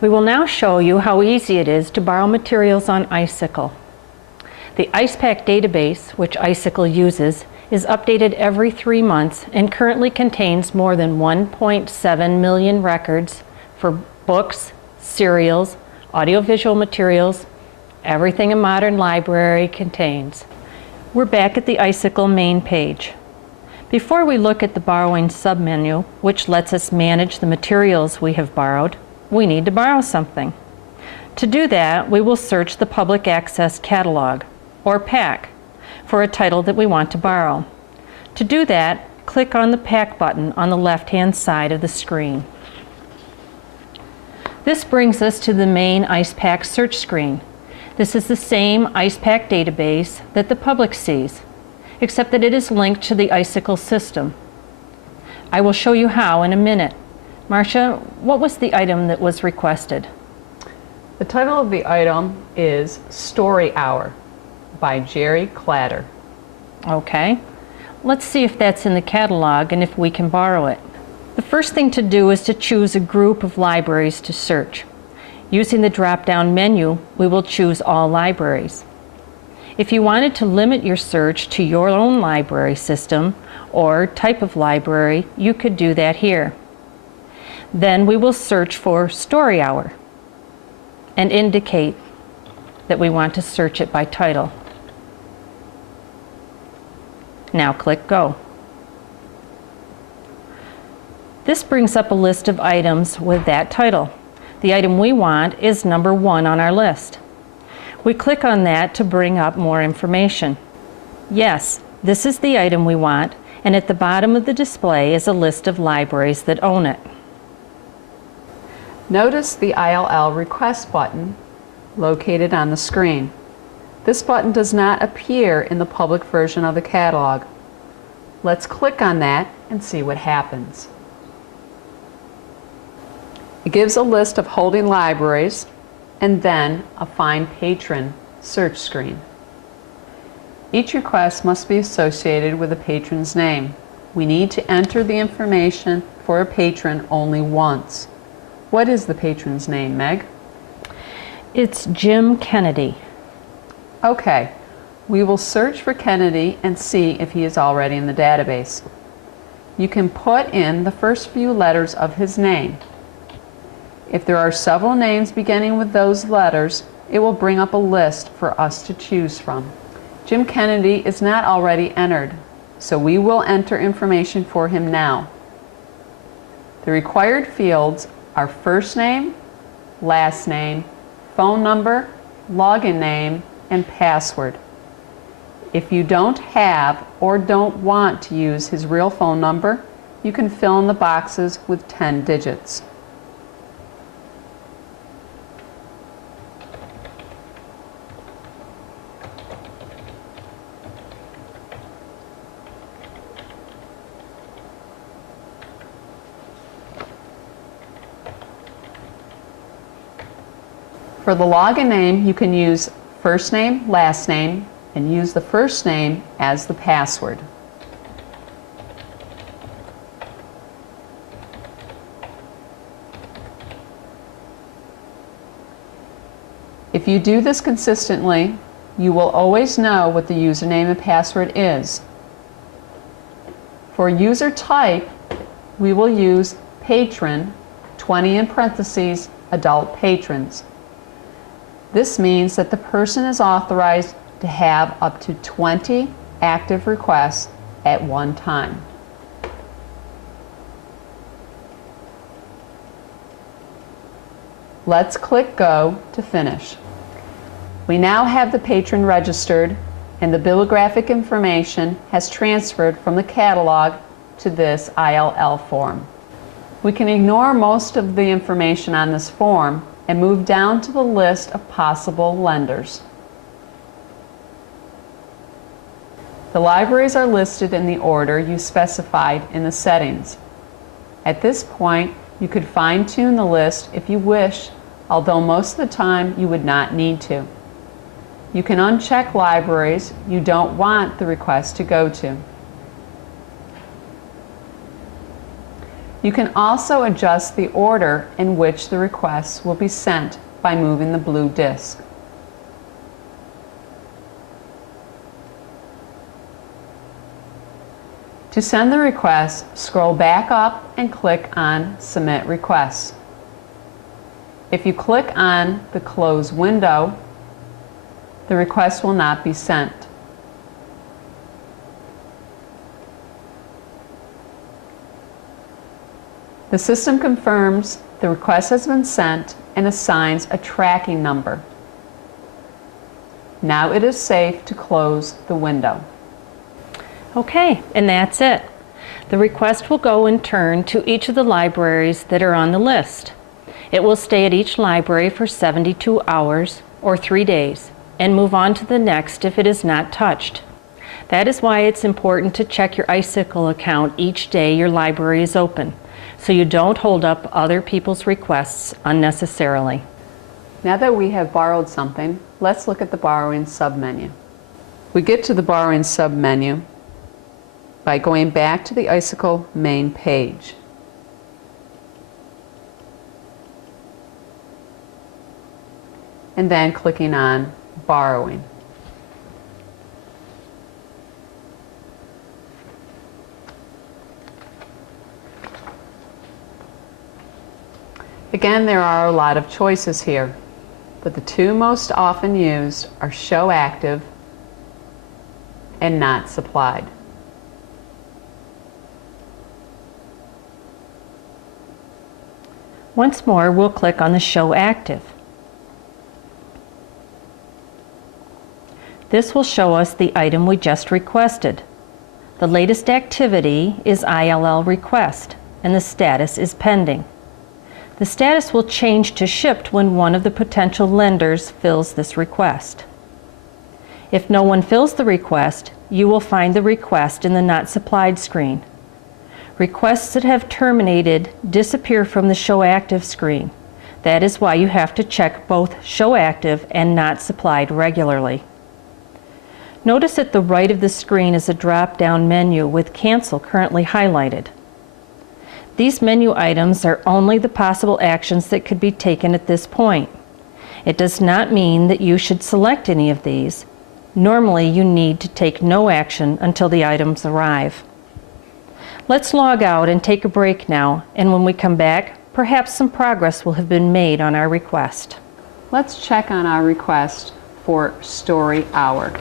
We will now show you how easy it is to borrow materials on ICICICILL. The IcePack database, which ICICICILL uses, is updated every 3 months and currently contains more than 1.7 million records for books, serials, audiovisual materials, everything a modern library contains. We're back at the ICICICILL main page. Before we look at the borrowing submenu, which lets us manage the materials we have borrowed, we need to borrow something. To do that, we will search the Public Access Catalog, or PAC, for a title that we want to borrow. To do that, click on the PAC button on the left-hand side of the screen. This brings us to the main IcePack search screen. This is the same IcePack database that the public sees, except that it is linked to the ICICICILL system. I will show you how in a minute. Marcia, what was the item that was requested? The title of the item is Story Hour by Jerry Clatter. Okay, let's see if that's in the catalog and if we can borrow it. The first thing to do is to choose a group of libraries to search. Using the drop-down menu, we will choose all libraries. If you wanted to limit your search to your own library system or type of library, you could do that here. Then we will search for Story Hour and indicate that we want to search it by title. Now click Go. This brings up a list of items with that title. The item we want is number 1 on our list. We click on that to bring up more information. Yes, this is the item we want, and at the bottom of the display is a list of libraries that own it. Notice the ILL request button located on the screen. This button does not appear in the public version of the catalog. Let's click on that and see what happens. It gives a list of holding libraries and then a Find Patron search screen. Each request must be associated with a patron's name. We need to enter the information for a patron only once. What is the patron's name, Meg? It's Jim Kennedy. Okay, we will search for Kennedy and see if he is already in the database. You can put in the first few letters of his name. If there are several names beginning with those letters, it will bring up a list for us to choose from. Jim Kennedy is not already entered, so we will enter information for him now. The required fields are first name, last name, phone number, login name, and password. If you don't have or don't want to use his real phone number, you can fill in the boxes with 10 digits. For the login name, you can use first name, last name, and use the first name as the password. If you do this consistently, you will always know what the username and password is. For user type, we will use patron, 20 in parentheses, adult patrons. This means that the person is authorized to have up to 20 active requests at one time. Let's click Go to finish. We now have the patron registered and the bibliographic information has transferred from the catalog to this ILL form. We can ignore most of the information on this form and move down to the list of possible lenders. The libraries are listed in the order you specified in the settings. At this point, you could fine-tune the list if you wish, although most of the time you would not need to. You can uncheck libraries you don't want the request to go to. You can also adjust the order in which the requests will be sent by moving the blue disc. To send the request, scroll back up and click on Submit Requests. If you click on the Close window, the request will not be sent. The system confirms the request has been sent and assigns a tracking number. Now it is safe to close the window. Okay, and that's it. The request will go in turn to each of the libraries that are on the list. It will stay at each library for 72 hours or 3 days and move on to the next if it is not touched. That is why it's important to check your ICICILL account each day your library is open, so you don't hold up other people's requests unnecessarily. Now that we have borrowed something, let's look at the Borrowing submenu. We get to the Borrowing submenu by going back to the ICICILL main page. And then clicking on Borrowing. Again, there are a lot of choices here, but the two most often used are Show Active and Not Supplied. Once more, we'll click on the Show Active. This will show us the item we just requested. The latest activity is ILL request, and the status is pending. The status will change to shipped when one of the potential lenders fills this request. If no one fills the request, you will find the request in the Not Supplied screen. Requests that have terminated disappear from the Show Active screen. That is why you have to check both Show Active and Not Supplied regularly. Notice at the right of the screen is a drop-down menu with Cancel currently highlighted. These menu items are only the possible actions that could be taken at this point. It does not mean that you should select any of these. Normally, you need to take no action until the items arrive. Let's log out and take a break now, and when we come back, perhaps some progress will have been made on our request. Let's check on our request for Story Hour.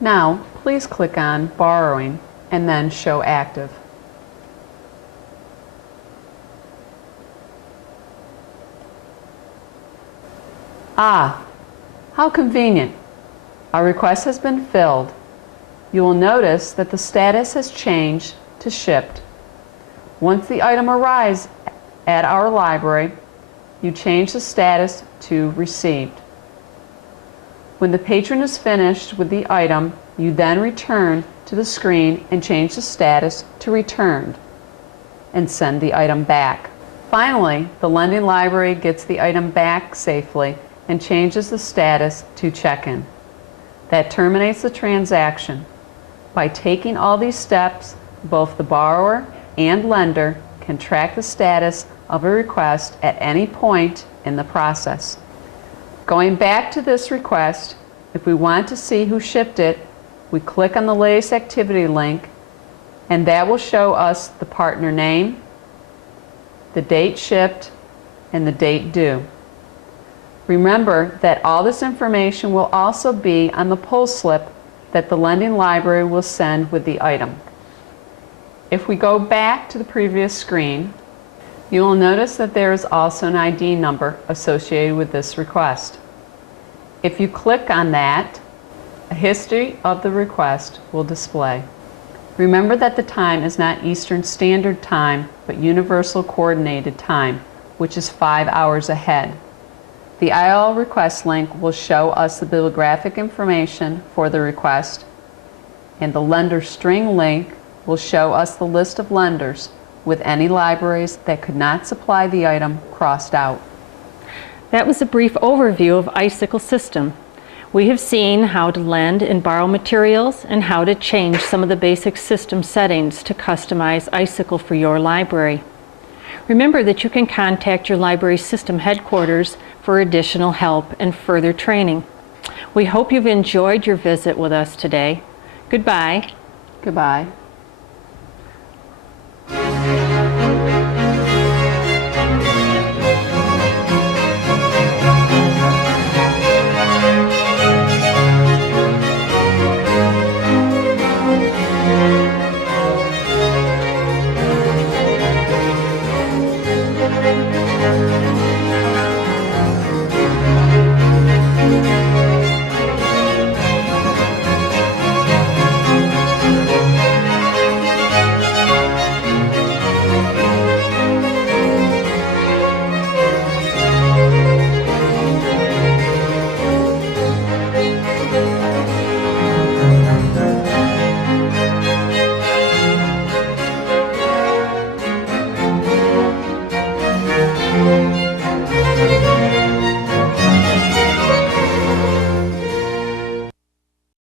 Now, please click on Borrowing and then Show Active. Ah, how convenient. Our request has been filled. You will notice that the status has changed to shipped. Once the item arrives at our library, you change the status to received. When the patron is finished with the item, you then return to the screen and change the status to returned and send the item back. Finally, the lending library gets the item back safely and changes the status to check-in. That terminates the transaction. By taking all these steps, both the borrower and lender can track the status of a request at any point in the process. Going back to this request, if we want to see who shipped it, we click on the latest activity link, and that will show us the partner name, the date shipped, and the date due. Remember that all this information will also be on the pull slip that the lending library will send with the item. If we go back to the previous screen, you will notice that there is also an ID number associated with this request. If you click on that, a history of the request will display. Remember that the time is not Eastern Standard Time, but Universal Coordinated Time, which is 5 hours ahead. The IL request link will show us the bibliographic information for the request, and the lender string link will show us the list of lenders with any libraries that could not supply the item crossed out. That was a brief overview of ICICICLL system. We have seen how to lend and borrow materials and how to change some of the basic system settings to customize ICICICL for your library. Remember that you can contact your library system headquarters for additional help and further training. We hope you've enjoyed your visit with us today. Goodbye. Goodbye.